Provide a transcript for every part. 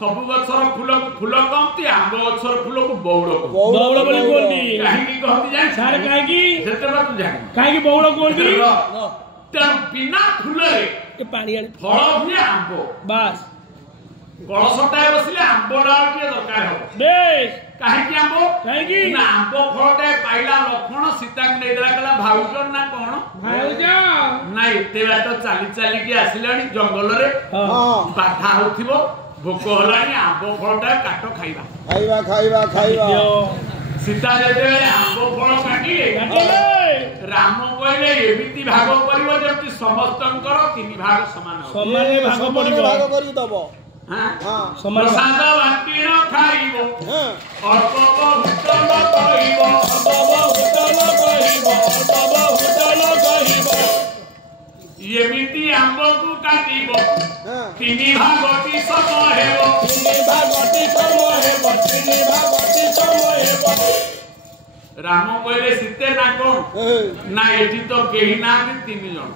सबु गछर फूल को फूल कहती आंब गछर फूल को बौड़ बौड़ बोली कहती काहे कहती जान सारे काहे की सेते बात जान काहे की बौड़ कहती त बिना फूल रे के पानी आनी फल हुए आंब बस कलशटाए बसिले आंब डाल के दरकार हो बेश काहे की आंब काहे की ना आंब फलटाए पाइला लक्ष्मण सीता को नै देला कला भाउजो ना कोन भाउजो ना एते बात चाली चाली के आसिलानी जंगल रे बाधा होथिबो भोक हलानी आंब फलटाए काटो खाइबा खाइबा खाइबा खाइबा सीता जेते आंब फल काटिले राम कहले एमिति भाग करिवो जेति समस्तंकर तीन भाग समान हो समान भाग पड़िबो भाग करि दबो समान प्रसाद बाटी न खाइबो अल्प बहुत न कहिबो एमिति आंब को काटिबो तीन भागटी समय हेबो राम कहले सीते ना कोन ना एठी तो केही ना तीन जण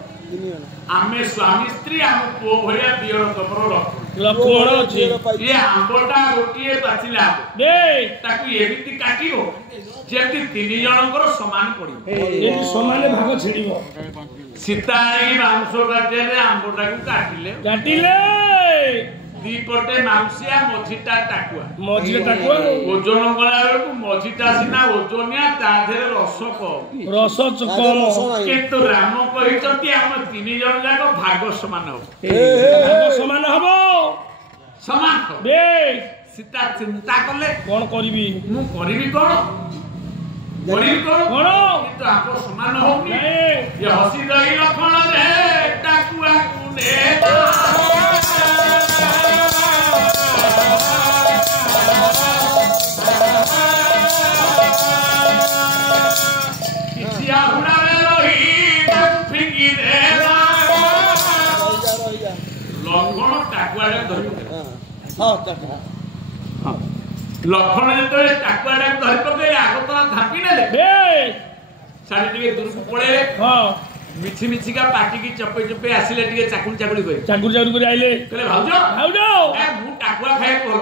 आमे स्वामी स्त्री आम पुओ भलिया दियर तमरो लक्ष्मण अछि ये आंबटा गोटिए पाचिला दे ताकू एमिति काटिबो जेति तीन जनकर समान पड़ी एठी समान भाग छेडिबो सीता एई मांस काटे रे आंबटा को काटिले दीपटे मांसिया मझिटा टाकुआ ओजन गला बेलू मझिटा सिना ओजनिया ता धेरे रस कम किंतु राम कहितती हम तीन जन जाक भाग समान हो समान बे सीता चिंता कले कोन करबी मु करबी कोन किंतु आप समान होनी ये हसी गई लखन रे टाकुआ कुने लखन जो टाकुआ धरी पकड़े आग तो झापी ने साढ़े दूर को पड़े मिछि मिछि का पाटी की चपे चपे आसिले टिके चाकुड़ी चाकुड़ी कर आइले कहले भाउजो ए मु टाकुआ खाए भल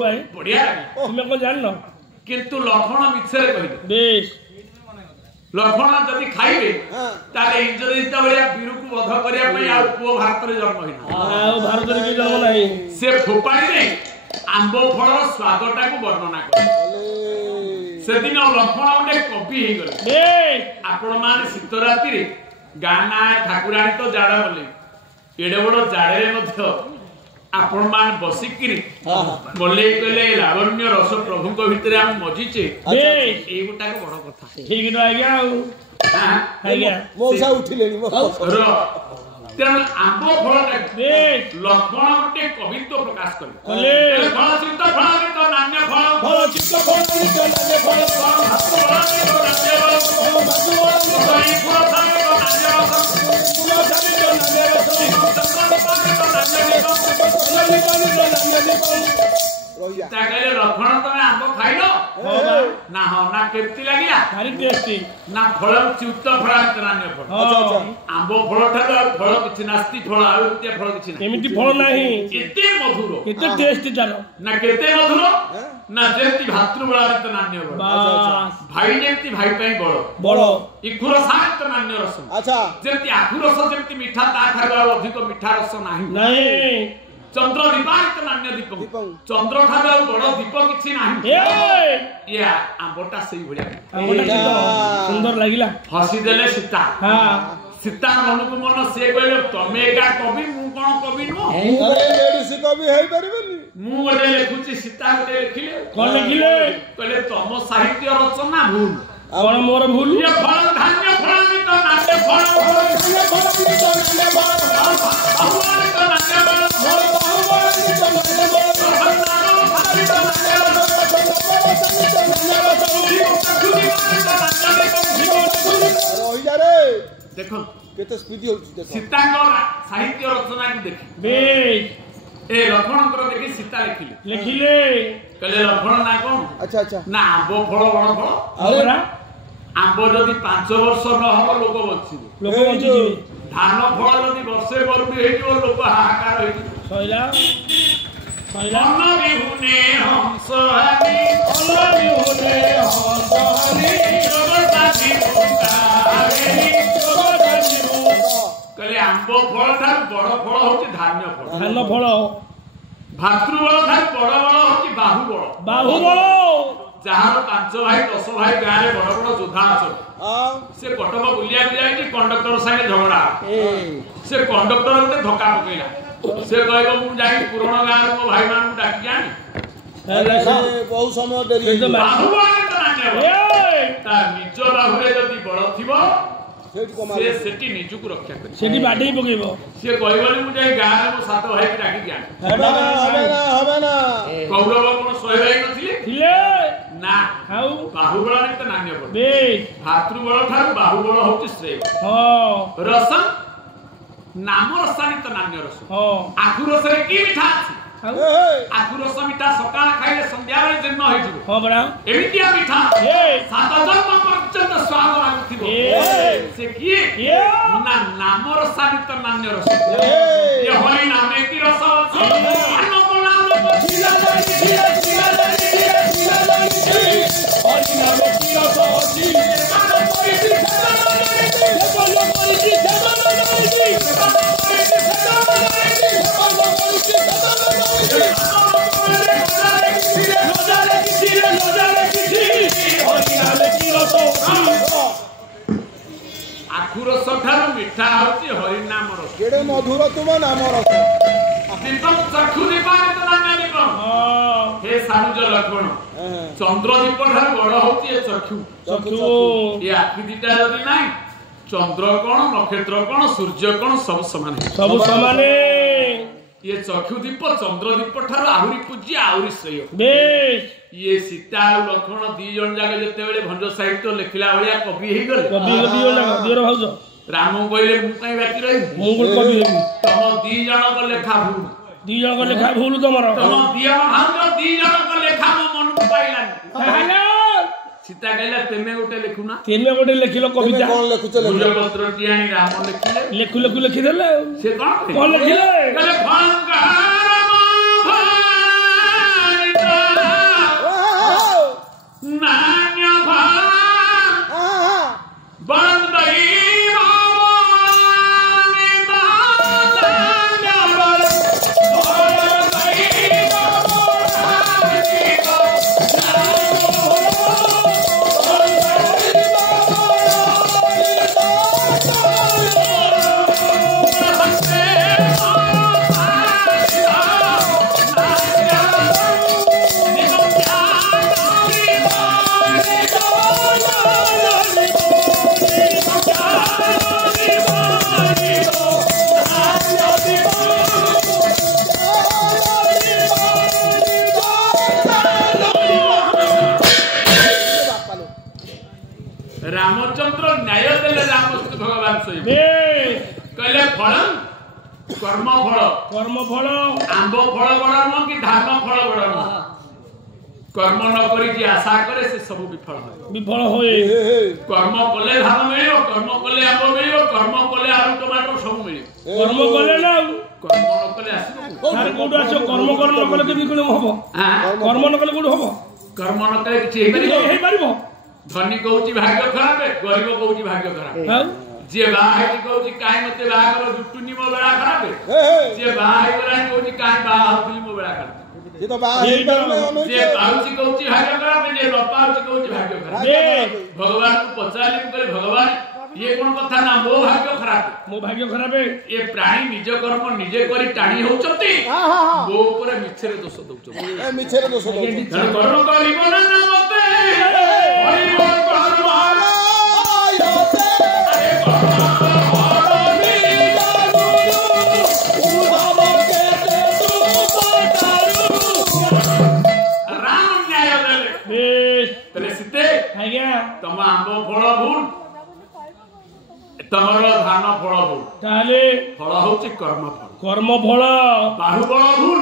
पाए बढ़िया लागे तुमे को जान न किंतु लखन मिछरे कहिले बेश लखन जदि खाइबे ताले इंद्रजित भलिया वीर को वध करिया पई आ पुओ भारत रे जन्म होइना आ भारत रे की जन्म नाही से फोपाड़ी दे आंब फलर स्वादटा को वर्णना करे सेदिन लक्ष्मण गोटे कवि हो गले आपण मान शीत राति रे गाना ठाकुराणी तो जाड़ा बोले एडे बड़ जाड़े मध्य आपण मान बसिकिरी बोले कहले लावण्य रस प्रभु को भितरे हम मजिचे ए गोटा को बड़ कथा ठीक न आज्ञा आज्ञा मौसा उठिलेनी तेणु आंब फलटा लक्ष्मण गोटे कवित्व प्रकाश कले फल चित्त फल नान्य फल चित्त फल नान्य लक्ष्मण तमे आंब खाइलो ना हो ना केमती लागिला भारी टेस्टी ना फल चित्त फल नान्य फल आंब फल ठालो फल किछि नास्ति फल आलु के फल किछि ना एमिति फल नाही एते मधुर केते टेस्टी जानो ना केते मधुर ना जेति भातृबळा तो नान्य बस भाई जेति भाई पई बड़ इखुर शांत नान्य रस अच्छा जेति आखुर रस जेति मीठा ता खाइबा अधिक मीठा रस नाही चंद्र दीपांत नान्य दीप चंद्र ठालो बड़ दीप किछि नाही या आंबटा सही भलिया आंबटा सुंदर लागिला हसी देले सीता हां सीता मन को मन से कहले तमे एका कवि मु कोन कवि नो अरे लेडीज कवि हेई परबेनी मु ओडे लेखुची सीता ओडे लिखिले कोन लिखिले कहले तम साहित्य रचना भूल आपण मोर भूल ये फल धान्य फल में तो नाटे फल धान्य फल में तो नाटे फल भगवान तो नाटे फल देखो केते स्पीड हो सीता साहित्य रचना को देखि बेश ए लक्ष्मण देखि सीता लिखिले कहले लक्ष्मण ना कोन अच्छा अच्छा ना आंब फल बड़ फल औरा आंब जदि 5 वर्ष न हो लोक बचिबे धान फल जदि वर्षे बरुडी हेइयो लोक हाहाकार हेइ सइला ଅନ୍ନ ବିହୁନେ ହଂସହାନି କହିଲେ ଆମ୍ବ ଫଳ ଠାରୁ ବଡ ଫଳ ହଉଛି ଧାନ୍ୟ ଫଳ ଭାତୃବଳ ଠାରୁ ବଡ ବଳ ହଉଛି ବାହୁବଳ ଯାହାର 5 ଭାଇ 10 ଭାଇ ଗାଁରେ ବଡ ବଡ ଯୋଦ୍ଧା ଅଛନ୍ତି ସେ କଟକ ବୁଲିବାକୁ ଯାଇଛି କଣ୍ଡକ୍ଟର ସାଙ୍ଗେ ଝଗଡା ସେ କଣ୍ଡକ୍ଟର ଗୋଟେ ଧକ୍କା ପକେଇଲା ସେ କହିବ ମୁଁ ଯାଇ ପୁରଣ ଗାଁରେ ମୋ ଭାଇ ମାନଙ୍କୁ ଡାକି ଆଣି ବହୁତ ସମୟ ଡେରି ତା ନିଜ ବାହୁରେ ଯଦି ବଳ ଥିବ ସେ ସେଠି ନିଜକୁ ରକ୍ଷା କରିବ ସେଠି ବାଡେଇ ପକେଇବ ସେ କହିବନି ମୁଁ ଯାଇ ଗାଁରେ ମୋ 7 ଭାଇକି ଡାକିକି ଆଣି କୌରବ କଣ 100 ଭାଇ ନଥିଲେ ନା ବାହୁବଳ ତ ନାନ୍ୟ ବଳ ଭାତୃବଳ ଠାରୁ ବାହୁବଳ ହଉଛି ଶ୍ରେୟ ରସ ନାମ ରସାନିତ ନାନ୍ୟ ରସ ଆଖୁ ରସରେ କି ମିଠା ଅଛି ଆଖୁ ରସ ମିଠା ସକାଳ ଖାଇଲେ ସନ୍ଧ୍ୟାବେଳେ ଜୀର୍ଣ୍ଣ ହେଇଯିବ ଏମିତିଆ ମିଠା 7 ଜନ୍ମ ପର୍ଯ୍ୟନ୍ତ ସ୍ୱାଦ ଲାଗୁଥିବ ସେ କିଏ ନା ନାମ ରସାନିତ ନାନ୍ୟ ରସ ଏ ହରି ନାମେ କି ରସ ଅଛି ଆଖୁ ରସ ଠାରୁ ମିଠା ହଉଛି ହରିନାମ ରସ କେଡେ ମଧୁର ତୁମ ନାମ ରସ ଦୀପକ ଚକ୍ଷୁ ଦୀପାନିତ ନାନ୍ୟ ଦୀପକ ହେ ସାନୁଜ ଲକ୍ଷ୍ମଣ ଚନ୍ଦ୍ର ଦୀପ ଠାରୁ ବଡ ହଉଛି ଏ ଚକ୍ଷୁ ଏ ଆଖି ଦିଟା ଯଦି ନାହିଁ ଚନ୍ଦ୍ର କଣ ନକ୍ଷତ୍ର କଣ ସୂର୍ଯ୍ୟ କଣ ସବୁ ସମାନ ये चक्षु दीप चंद्र दीप ठार आहरी पूज्य आहरी श्रेय ये सीता और लक्ष्मण दी जन जाक जिते भंज साहित्य लिखला भाया कवि हो गले राम कहले बाकी रही तुम दी जन लेखा भूल तुम दी जन लेखा मो मन को पाइलानी सीता कहला तेमे गोटे लिखुना लिखिलो कविता भूलपत्र टियाणी राम लिखिले लिखिदेले से कोन लिखिले कहले नान्य बंदई रामचंद्र न्याय देले रामचंद्र भगवान सही कहले फल कर्म फल आंब फल बड़ा न कि धान फल बड़ा न कर्म न करी जे आशा करे से सब विफल होए कर्म कले धान मिलियो कर्म कले आंब मिलियो कर्म कले आलू टमाटर सब मिलियो कर्म कले ना कर्म न कले आसीबो सारे कोड आछो कर्म न कले केबी कोले हबो कर्म न कले कोड हबो कर्म न कले किछि हे परिबो धनी कहूची भाग्य खराब गरीब कहूची भाग्य खराब जे बाहाई कहूची काई मते बाहा करो जुटुनी मो बेड़ा खराब जे बाहाई गला कहूची काई बाहा होली मो बेड़ा खराब जे तो बाहाई जे कहूची कहूची भाग्य खराब जे बापाउची कहूची भाग्य खराब भगवान को पचाली करे भगवान ये कोन कथा ना मो भाग्य खराब ये प्राणी निज कर्म निजे करी टाणी होचती मो ऊपर मिछरे दोष दउछ मिछरे दोष दउछ कर्म करिब ना मते तम आंब फल भूल तमर धान फल भूल ताले फल होची कर्म फल बाहुबल भूल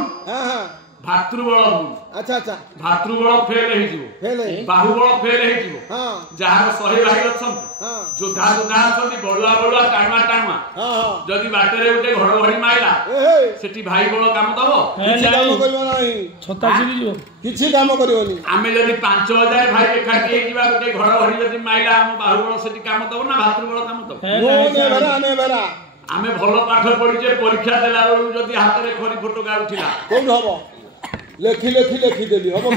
भातृबल अच्छा अच्छा भातृबल फेल हेजिवो फेल बाहुबल फेल हेजिवो हां जहार 100 भाई अछन हां जोधा जोधा अछन बडुआ बडुआ टाणवा टाणवा हां जदी बाटरे उठे घड़घड़ी माइला सेठी भाई बल काम दबो किछि काम करबो नाही छता चिली जो किछि काम करबोनी आमे जदी 5000 भाई एकाठी हेजिबा उठे घड़घड़ी जदी माइला हम बाहुबल सेठी काम दबो ना भातृबल काम दबो ने भरा आमे भलो पाठ पढिचे परीक्षा देला रो जदी हाथ रे खरी फोटो का उठिला कोन हबो लेखी देली हबो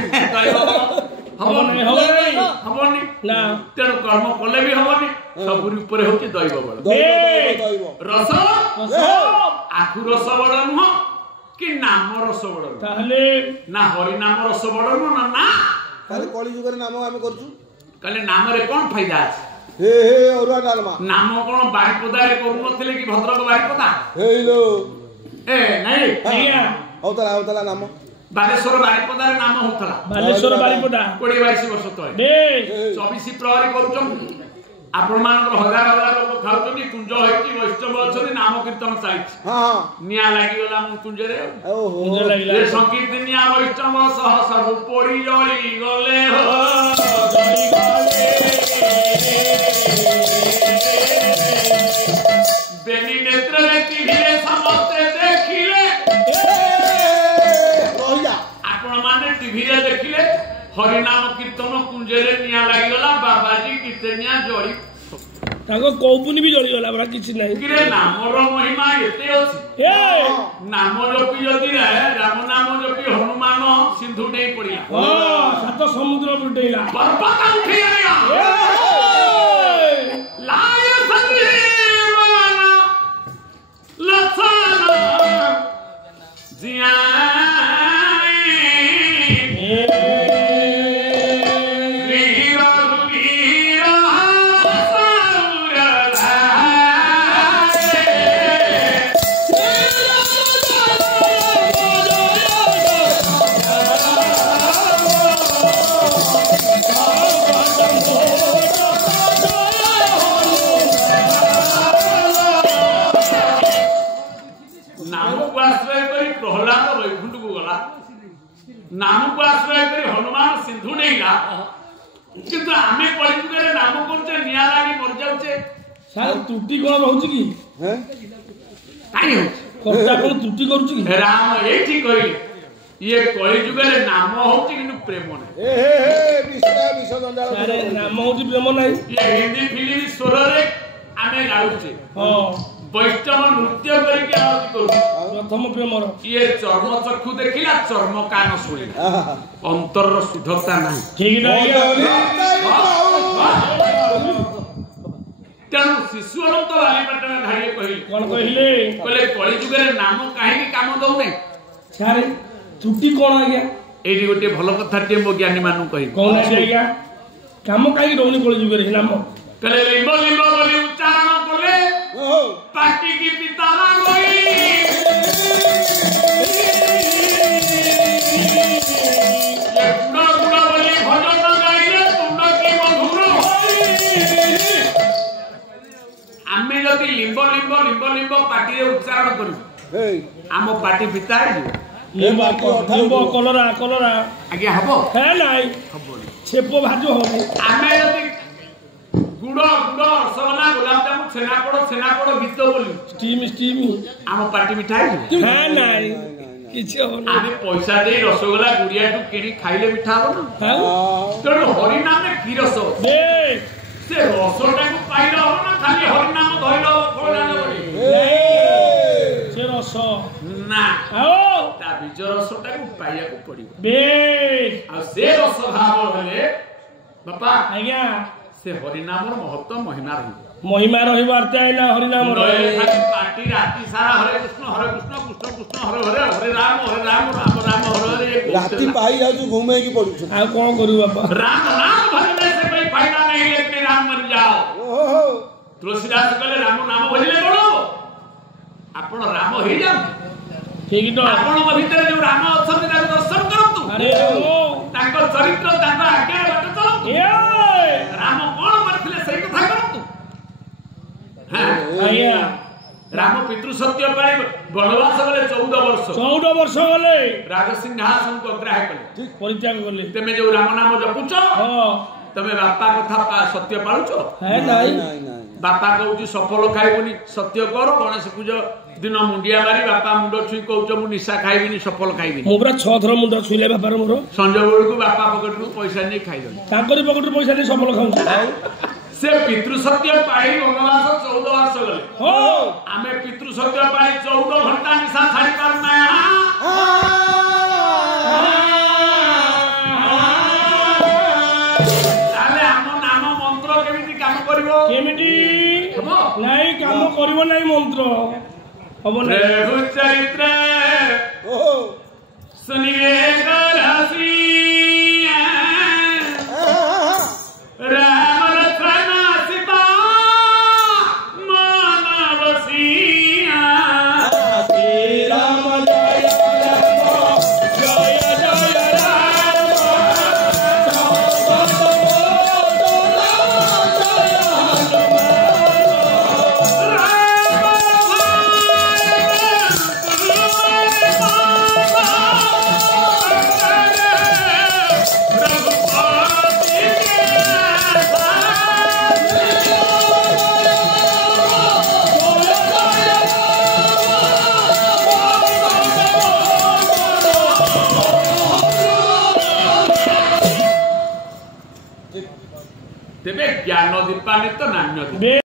हबनी ना तेणु कर्म कले भी हबनी सबुरी ऊपर होची दैव बळ रस आखु रस बड़ नुह कि नाम रस बड़ ताहले ना हरि नाम रस बड़ नुह ना काले कली जुगर नाम हम करछु काले नाम रे कोन फायदा हे औरा डालमा नाम कोन बारिपदा रे करू नथिले कि भद्रक बारिपदा हेलो ए नहीं आज्ञा औतला नाम बालेश्वर बारिपदा रे नाम होतला बालेश्वर बारिपदा 20 22 वर्ष तळे बे 24 प्रहरी करूछन आपण मानकर हजार हजार लोक खाउछनी कुंज होइची वैष्णव अछनी नाम कीर्तन चालिछि हां निया लागी गला मु कुंजरे ओहो कुंज लागिला ए संकीर्त निया वैष्णव सह सब पोड़ी जळी गले हो जळी गले बेनी नेत्र रे टीवीरे समस्त देखिले रोहिया आपण माने टीवीरे देखिले हरि नाम कीर्तन कुंजरे निया लागी गला बाबाजी कीर्तनिया जळी ताको कोपुनी भी जळी गला बरा किछि नाही किरे नामर महिमा एते अछि ए नाम जपी जदी राम नाम जपी हनुमान सिंधु नै पड़िला हां सात समुद्र बुडैला पर्वत उठी आया लाय संजीवन लक्षण जिया नाम को आश्रय करी हनुमान सिंधु नेला किंतु आमे कलिजुगरे नाम करते निया लागी मर जाउचे सार त्रुटि कोन रहउची की हैं काई हो कर्ता कोन त्रुटि करूची की राम एठी कहिली ये कलिजुगरे नाम होची किंतु प्रेम नै हे विष जंजाल अरे नाम होची प्रेम नाही ये हिंदी फिल्म स्वर रे आमे गाउचे हां वैष्णव नृत्य करके आरती करू प्रथम प्रेमर ये चर्म चक्षु देखिला चर्म कान सुनिला अंतर रो शुद्धता नाही ठीक नाही तेणु शिशु अनंत बालीपाटना धाड़िए कहले कोन कहिले कहले कली जुगरे नाम काहे काम दउ नै सारे त्रुटि कोन आ गया एडी गोटे भलो कथा टे मो ज्ञानी मानु कहि कोन आ गया काम काहे रोनी कली जुगरे नाम कहले लिंब लिंब बोली उच्चारण करले ओहो पाटी की पिताला रोई ये गुड़ा गुड़ा बोली भजन गाइले तुंड की मधुर होई आमे जदी लिंब लिंब लिंब लिंब पाटी रे उच्चारण करू हे आम पाटी पिता लिंब कलरा कलरा आज्ञा हबो है नाही हबोनी छेपो भाजो हो आमे जदी गुड़ गुड़ रसगोल्ला गुलाब जामुन छेनापोड़ गीत बोली स्टीम आम पार्टी मिठाई है नाही किछि हो ना आमे पैसा दे रसगोल्ला गुड़िया टू किनी खाइले मिठा हो ना हां तेणु हरि नाम की रस दे से रसटा को पाइल हो ना खाली हरि नाम धइलो फळना बोली से रस ना आओ ता बीज रसटा को पाइया को पड़िबो बे आ से रस भाव हेले बापा आज्ञा से हरि नाम महत्व महिमा रही महिमा रही वार्ता है ना हरि नाम पार्टी राति सारा हरे कृष्ण कृष्ण कृष्ण हरे हरे हरे राम राम राम हरे हरे राति पाई जाऊ घूमे की पड़ू आ कोन करू बाबा राम नाम भजने से कोई फायदा नहीं लेकिन राम बन जाओ ओहो तुलसीदास कहले राम नाम भजले बड़ो आपण राम हे जाओ ठीक तो आपण भीतर जो राम अछन ताको दर्शन करंतु अरे ओ ताको चरित्र ताको आगे बात चलंतु ए राम कोन करथिले सही कथा करंतु हां आया राम पितृ सत्य पाई ବନବାସ ଗଲେ 14 ବର୍ଷ 14 ବର୍ଷ ଗଲେ ରାଜ ସିଂହାସନକୁ ଅଗ୍ରାହ୍ୟ କଲେ ପରିତ୍ୟାଗ କଲେ। ତମେ ଯୋଉ ରାମ ନାମ ଜପୁଛ ତମେ ବାପା କଥା ସତ୍ୟ ପାଳୁଛ? ବାପା କହୁଛି ସଫଳ ଖାଇବୁନି ସତ୍ୟ କର। ଗଣେଶ ପୂଜା ଦିନ ମୁଣ୍ଡିଆ ମାରି ବାପା ମୁଣ୍ଡ ଛୁଇଁ କହୁଛ ମୁଁ ନିଶା ଖାଇବିନି ସଫଳ ଖାଇବିନି। ମୁଁ ପୁରା 6 ଥର ମୁଣ୍ଡ ଛୁଇଁଲେ ବାପାର ମୋର। ସଞ୍ଜ ବେଳକୁ ବାପା ପକେଟରୁ ପଇସା ନେଇ ଖାଇଦେଲେ। ତାଙ୍କରି ପକେଟରୁ ପଇସା ନେଇ ସଫଳ ଖାଉଛି। ସେ ପିତୃ ସତ୍ୟ ପାଇ ବନବାସ 14 ବର୍ଷ ଗଲେ। ଆମେ ପିତୃ ସତ୍ୟ ପାଇ 14 ଘଣ୍ଟା ନିଶା ଛାଡି ପାରୁନା। ତାହେଲେ ଆମ ନାମ ମନ୍ତ୍ର କେମିତି କାମ କରିବ? କେମିତି ନାଇଁ କାମ କରିବ ନାଇଁ ମନ୍ତ୍ର ହବ ନା। ପ୍ରଭୁ ଚରିତ୍ର ସୁନିଏ ରାଶି ରାମ ରତ୍ନ ସୀତା ମାନବସିଆ ରାମ ଜୟ ରାମ ଜୟ ଜୟ ରାମ ତେବେ ଜ୍ଞାନ ଦୀପାନ୍ୱିତ ନାନ୍ୟ